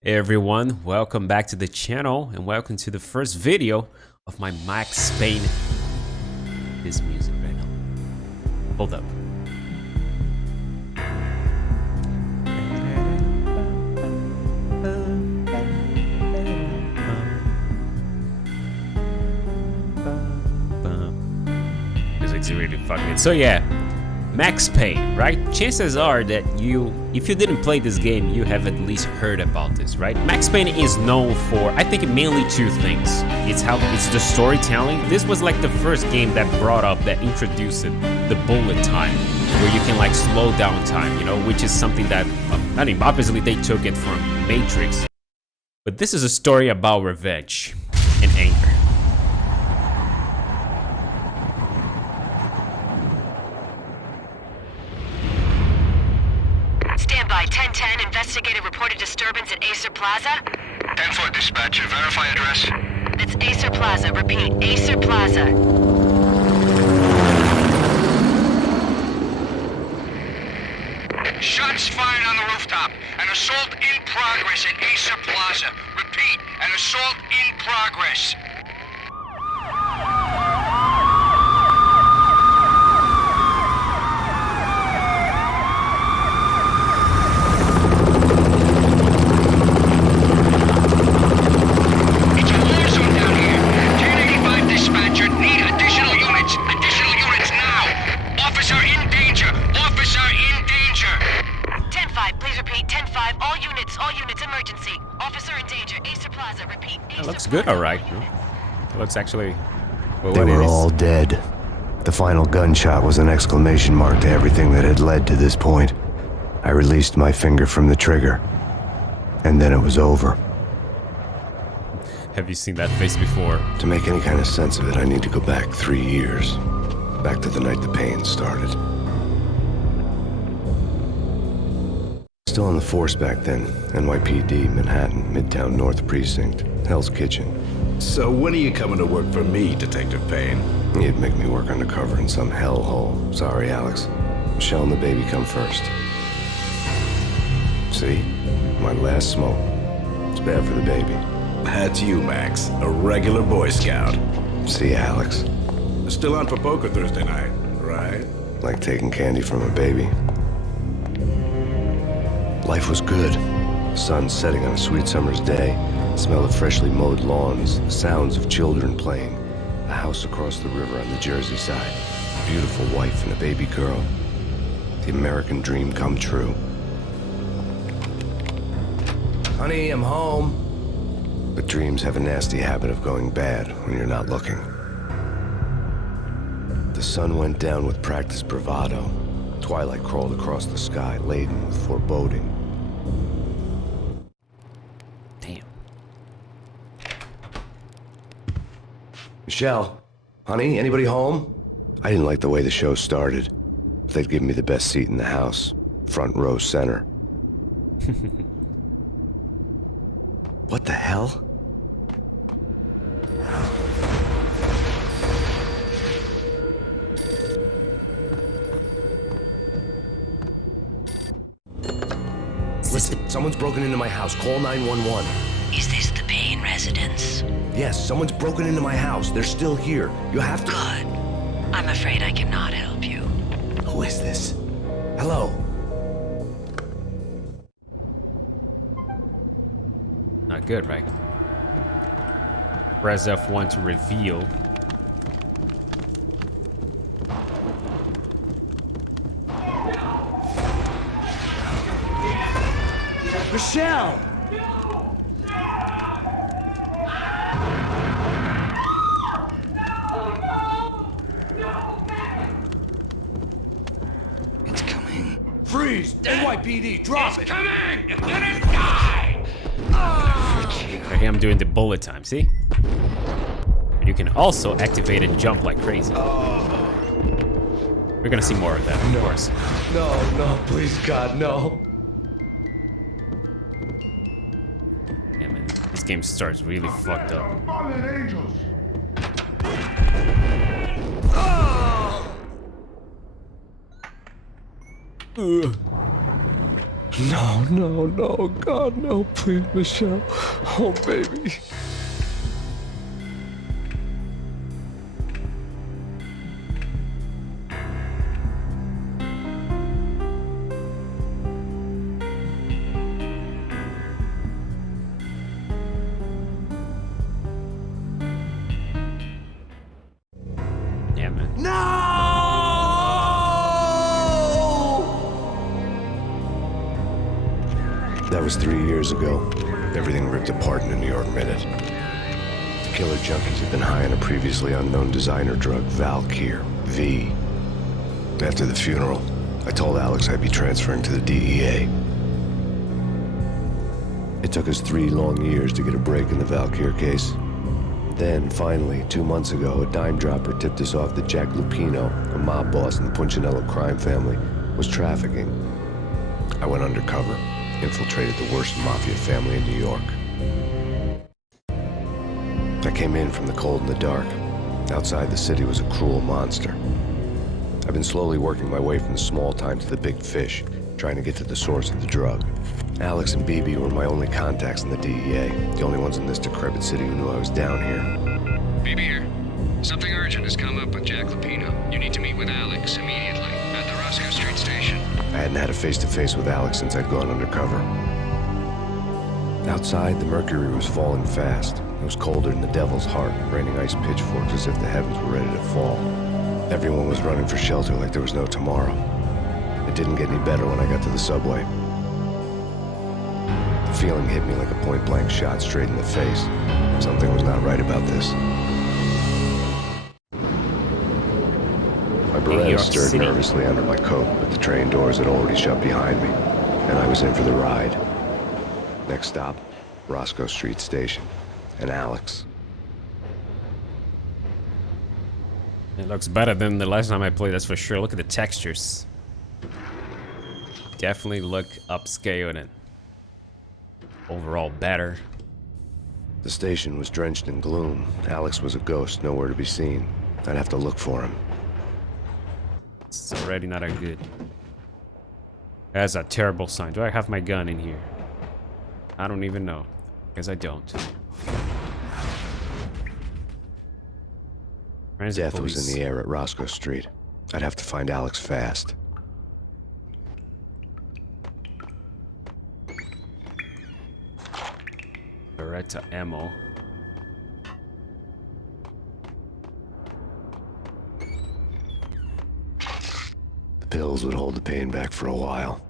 Hey everyone, welcome back to the channel and welcome to the first video of my Max Payne. This music right now. Hold up. Music's really fucking it. So yeah, Max Payne, right? Chances are that if you didn't play this game, you have at least heard about this, right? Max Payne is known for, I think, mainly two things. It's the storytelling. This was like the first game that introduced the bullet time, where you can like slow down time, you know, which is something that, I mean, obviously they took it from Matrix. But this is a story about revenge and anger. Standby, 1010, investigated reported disturbance at Acer Plaza. 10-4 dispatcher, verify address. That's Acer Plaza, repeat, Acer Plaza. Shots fired on the rooftop. An assault in progress at Acer Plaza. Repeat, an assault in progress. It's a war zone down here. 1085 dispatcher, need additional units. Additional units now. Officer in danger. Officer in danger. 10-5, please repeat, 10-5, all units, emergency. Officer in danger, Acer Plaza, repeat, Acer That looks good, Plaza. alright. It looks actually... Well, They what were it is. all dead. The final gunshot was an exclamation mark to everything that had led to this point. I released my finger from the trigger, and then it was over. Have you seen that face before? To make any kind of sense of it, I need to go back 3 years. Back to the night the pain started. Still on the force back then. NYPD, Manhattan, Midtown North Precinct, Hell's Kitchen. So when are you coming to work for me, Detective Payne? You'd make me work undercover in some hellhole. Sorry, Alex. Michelle and the baby come first. See? My last smoke. It's bad for the baby. That's you, Max. A regular Boy Scout. See, Alex. Still on for poker Thursday night, right? Like taking candy from a baby. Life was good. The sun setting on a sweet summer's day. The smell of freshly mowed lawns. The sounds of children playing. The house across the river on the Jersey side. A beautiful wife and a baby girl. The American dream come true. Honey, I'm home. But dreams have a nasty habit of going bad when you're not looking. The sun went down with practiced bravado. Twilight crawled across the sky, laden with foreboding. Damn. Michelle, honey, anybody home? I didn't like the way the show started. They'd given me the best seat in the house, front row center. What the hell? Listen, someone's broken into my house. Call 911. Is this the Payne residence? Yes, someone's broken into my house. They're still here. You have to... Good. I'm afraid I cannot help you. Who is this? Hello? Not good, right? Press F1 to reveal. Michelle! It's coming. Freeze! NYPD, drop it! Coming! You're gonna die! Right here I'm doing the bullet time, see? And you can also activate and jump like crazy. We're gonna see more of that, of course. No, please God, no. Yeah, man, this game starts really fucked up. No, no, no, God, no, please, Michelle. Oh, baby. Yeah, man. That was 3 years ago. Everything ripped apart in a New York minute. The killer junkies had been high on a previously unknown designer drug, Valkyr, V. After the funeral, I told Alex I'd be transferring to the DEA. It took us 3 long years to get a break in the Valkyr case. Then, finally, 2 months ago, a dime dropper tipped us off that Jack Lupino, a mob boss in the Punchinello crime family, was trafficking. I went undercover, infiltrated the worst mafia family in New York. I came in from the cold and the dark. Outside the city was a cruel monster. I've been slowly working my way from the small time to the big fish, trying to get to the source of the drug. Alex and BB were my only contacts in the DEA, the only ones in this decrepit city who knew I was down here. BB here. Something urgent has come up with Jack Lupino. You need to meet with Alex immediately at the Roscoe Street station. I hadn't had a face-to-face with Alex since I'd gone undercover. Outside, the mercury was falling fast. It was colder than the devil's heart, raining ice pitchforks as if the heavens were ready to fall. Everyone was running for shelter like there was no tomorrow. It didn't get any better when I got to the subway. The feeling hit me like a point-blank shot straight in the face. Something was not right about this. My Beretta stirred nervously under my coat, but the train doors had already shut behind me, and I was in for the ride. Next stop, Roscoe Street Station, and Alex. It looks better than the last time I played, that's for sure. Look at the textures. Definitely look upscaled and overall better. The station was drenched in gloom. Alex was a ghost, nowhere to be seen. I'd have to look for him. It's already not a good. That's a terrible sign. Do I have my gun in here? I don't even know. Because I don't. Death was in the air at Roscoe Street. I'd have to find Alex fast. Beretta ammo. The pills would hold the pain back for a while.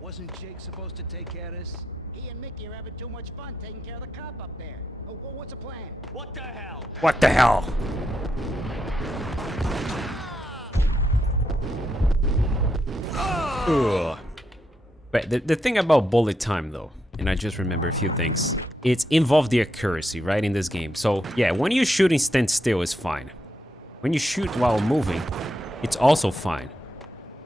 Wasn't Jake supposed to take care of this? He and Mickey are having too much fun taking care of the cop up there. Oh, what's the plan? What the hell? What the hell? Ugh. But the thing about bullet time though, and I just remember a few things. It's involved the accuracy, right, in this game. So yeah, when you shoot and stand still is fine. When you shoot while moving, it's also fine.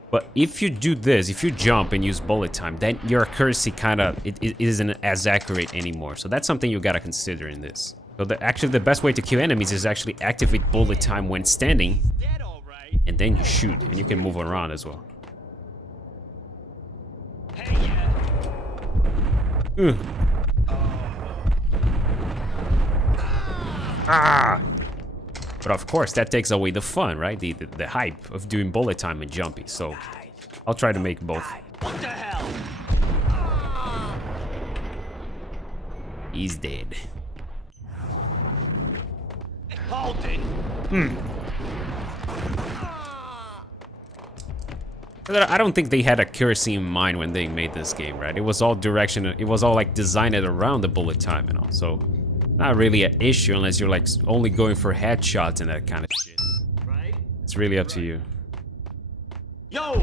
But if you do this, if you jump and use bullet time, then your accuracy kind of it isn't as accurate anymore. So that's something you gotta consider in this. So actually the best way to kill enemies is actually activate bullet time when standing, and then you shoot, and you can move around as well. Ah! But of course, that takes away the fun, right? The hype of doing bullet time and jumping. So I'll try to make both. What the hell? He's dead. Hold it. I don't think they had accuracy in mind when they made this game, right? It was all direction. It was all like designed around the bullet time and all. So not really an issue unless you're like only going for headshots and that kind of shit. Right? It's really up to you. Yo!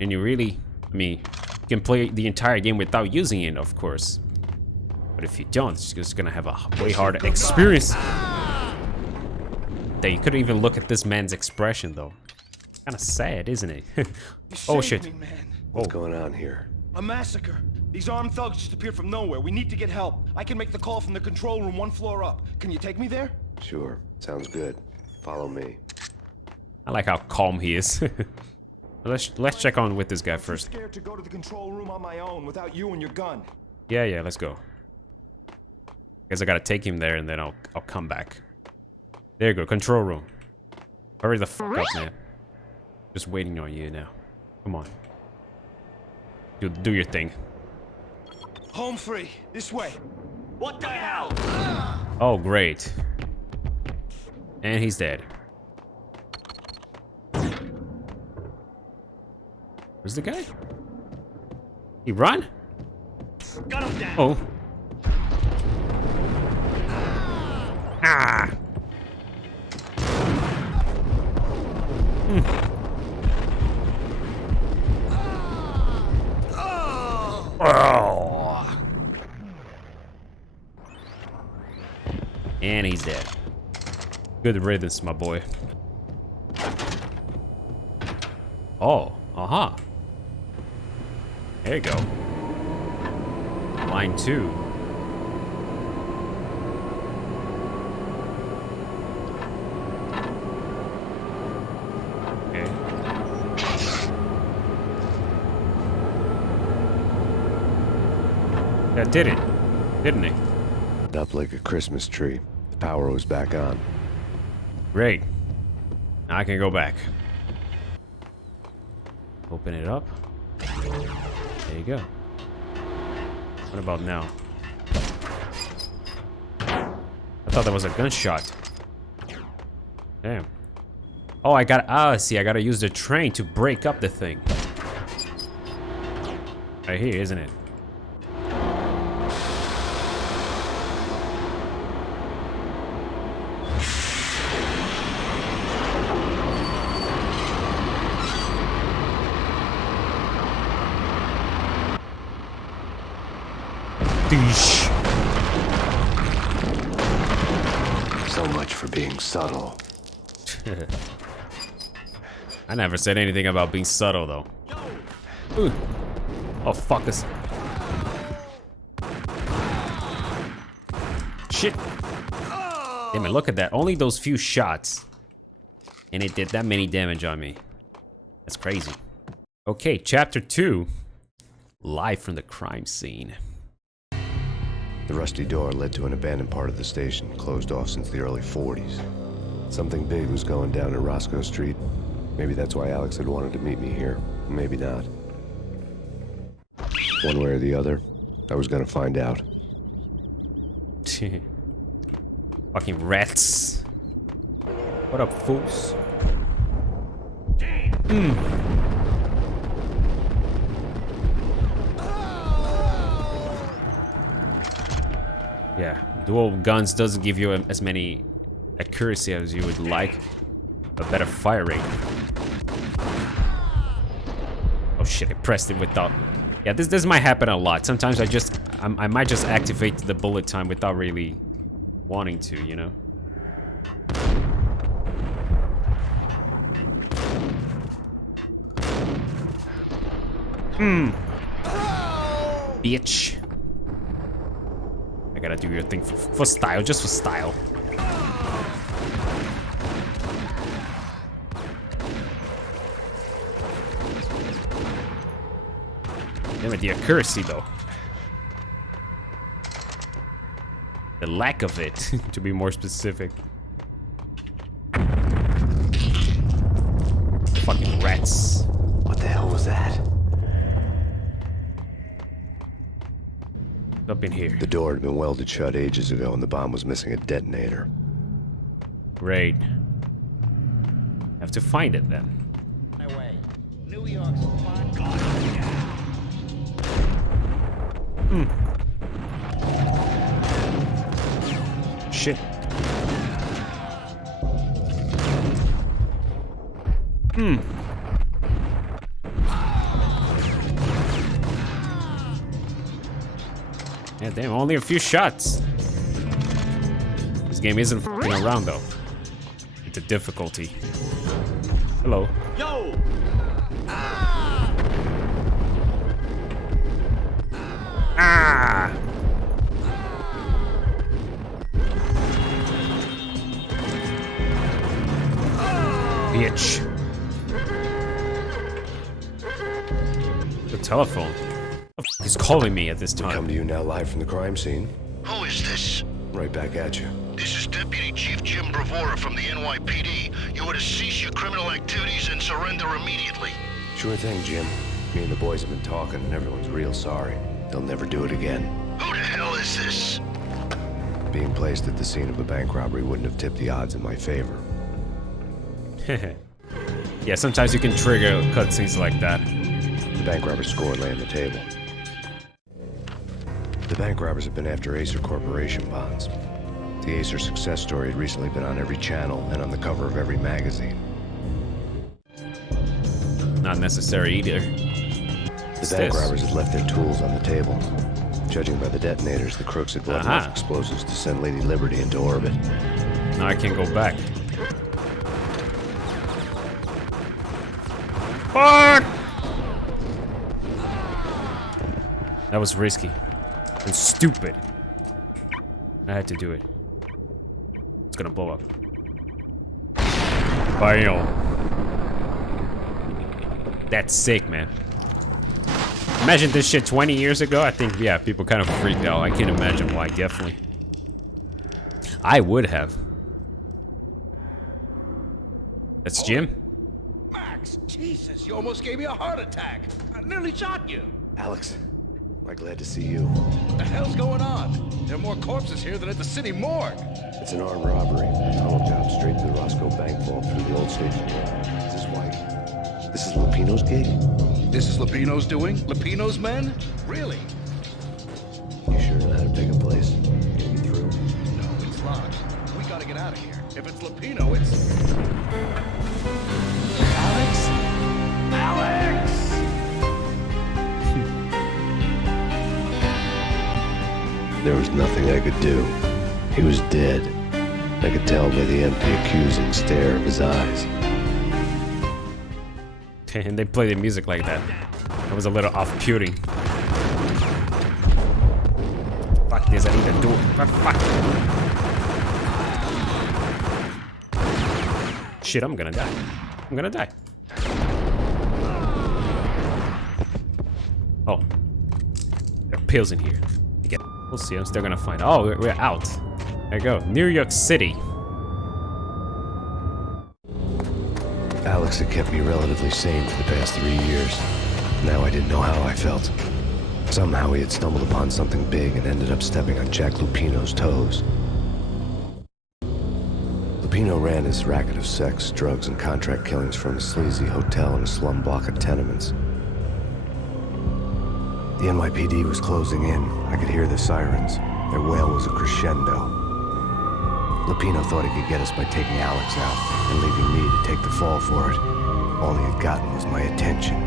And you really, I mean, you can play the entire game without using it, of course. But if you don't, it's just gonna have a way harder experience. That you couldn't even look at this man's expression, though. Kind of sad, isn't it? Oh shit! Me, man. What's going on here? A massacre. These armed thugs just appeared from nowhere. We need to get help. I can make the call from the control room 1 floor up. Can you take me there? Sure, sounds good. Follow me. I like how calm he is. Let's check on with this guy first. I'm scared to go to the control room on my own without you and your gun. Yeah, let's go. Guess I gotta take him there and then I'll come back. There you go, control room. Hurry the fuck up, man. Just waiting on you now. Come on. Do your thing. Home free. This way. What the hell? Oh, great. And he's dead. Where's the guy? He run? Got him down. Oh. Ah. Oh. And he's dead. Good riddance, my boy. Oh, There you go. Line 2. Okay. That did it, didn't it? Up like a Christmas tree. The power was back on. Great. Now I can go back. Open it up. There you go. What about now? I thought that was a gunshot. Damn. Oh, I gotta use the train to break up the thing. Right here, isn't it? So much for being subtle. I never said anything about being subtle, though. Ooh. Oh, fuck us. Shit. Damn it, look at that. Only those few shots. And it did that many damage on me. That's crazy. Okay, chapter 2. Live from the crime scene. The rusty door led to an abandoned part of the station, closed off since the early 40s. Something big was going down at Roscoe Street. Maybe that's why Alex had wanted to meet me here. Maybe not. One way or the other, I was gonna find out. Fucking rats. What up, fools? Yeah, dual guns doesn't give you as many accuracy as you would like, but better fire rate. Oh shit, I pressed it without... Yeah, this might happen a lot. Sometimes I might just activate the bullet time without really wanting to, you know? Bitch. I gotta do your thing for style, just for style. Damn it, the accuracy though. The lack of it, to be more specific. Fucking rats. What the hell was that? Up in here. The door had been welded shut ages ago and the bomb was missing a detonator. Great. Have to find it then. My way. New York's a fun. Shit. Yeah, damn, only a few shots. This game isn't f***ing around though. It's a difficulty. Hello. Yo! Ah! bitch! The telephone. He's calling me at this We come time. to you now live from the crime scene. Who is this? Right back at you. This is Deputy Chief Jim Bravura from the NYPD. You are to cease your criminal activities and surrender immediately. Sure thing, Jim. Me and the boys have been talking, and everyone's real sorry. They'll never do it again. Who the hell is this? Being placed at the scene of a bank robbery wouldn't have tipped the odds in my favor. Yeah, sometimes you can trigger cutscenes like that. The bank robber's score lay on the table. The bank robbers have been after Acer Corporation bonds. The Acer success story had recently been on every channel and on the cover of every magazine. Not necessary either. The bank robbers had left their tools on the table. Judging by the detonators, the crooks had brought enough explosives to send Lady Liberty into orbit. Now I can't go back. Fuck! That was risky and stupid. I had to do it. It's gonna blow up. Bam! That's sick, man. Imagine this shit 20 years ago. I think, yeah, people kind of freaked out. I can't imagine why, definitely. I would have. That's Jim? Max, Jesus, you almost gave me a heart attack. I nearly shot you. Alex, am I glad to see you. What the hell's going on? There are more corpses here than at the city morgue. It's an armed robbery. A tunnel job straight to the Roscoe Bank vault through the old station. Is this White? This is Lupino's gig? This is Lupino's doing? Lupino's men? Really? You sure know how to pick a place? Can you get through? No, it's locked. We gotta get out of here. If it's Lupino, it's... Alex? Alex! There was nothing I could do. He was dead. I could tell by the empty, accusing stare of his eyes. And they play the music like that. That was a little off-putting. Fuck this, I need to do it. Fuck. Shit, I'm gonna die. I'm gonna die. Oh. There are pills in here. Again, we'll see, I'm still gonna find. Oh, we're out. There you go. New York City. Alex had kept me relatively sane for the past 3 years. Now I didn't know how I felt. Somehow he had stumbled upon something big and ended up stepping on Jack Lupino's toes. Lupino ran his racket of sex, drugs, and contract killings from a sleazy hotel in a slum block of tenements. The NYPD was closing in. I could hear the sirens. Their wail was a crescendo. Lupino thought he could get us by taking Alex out and leaving me to take the fall for it. All he had gotten was my attention.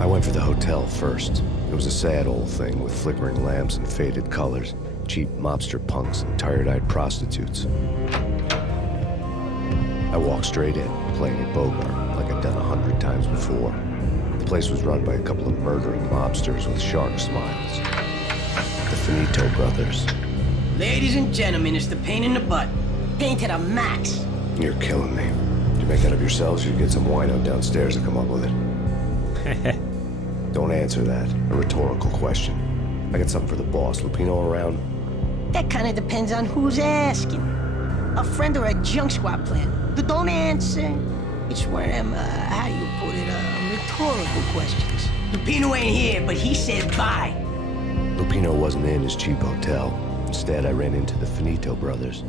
I went for the hotel first. It was a sad old thing with flickering lamps and faded colors, cheap mobster punks and tired-eyed prostitutes. I walked straight in, playing at Bogart like I'd done 100 times before. The place was run by a couple of murdering mobsters with shark smiles. The Finito brothers. Ladies and gentlemen, it's the pain in the butt. Pain to the max. You're killing me. Did you make that up yourselves or you get some wino downstairs to come up with it? Don't answer that. A rhetorical question. I got something for the boss. Lupino around? That kind of depends on who's asking. A friend or a junk squad plan. But don't answer. It's one of them, how you put it, rhetorical questions. Lupino ain't here, but he said bye. Lupino wasn't in his cheap hotel. Instead, I ran into the Finito brothers.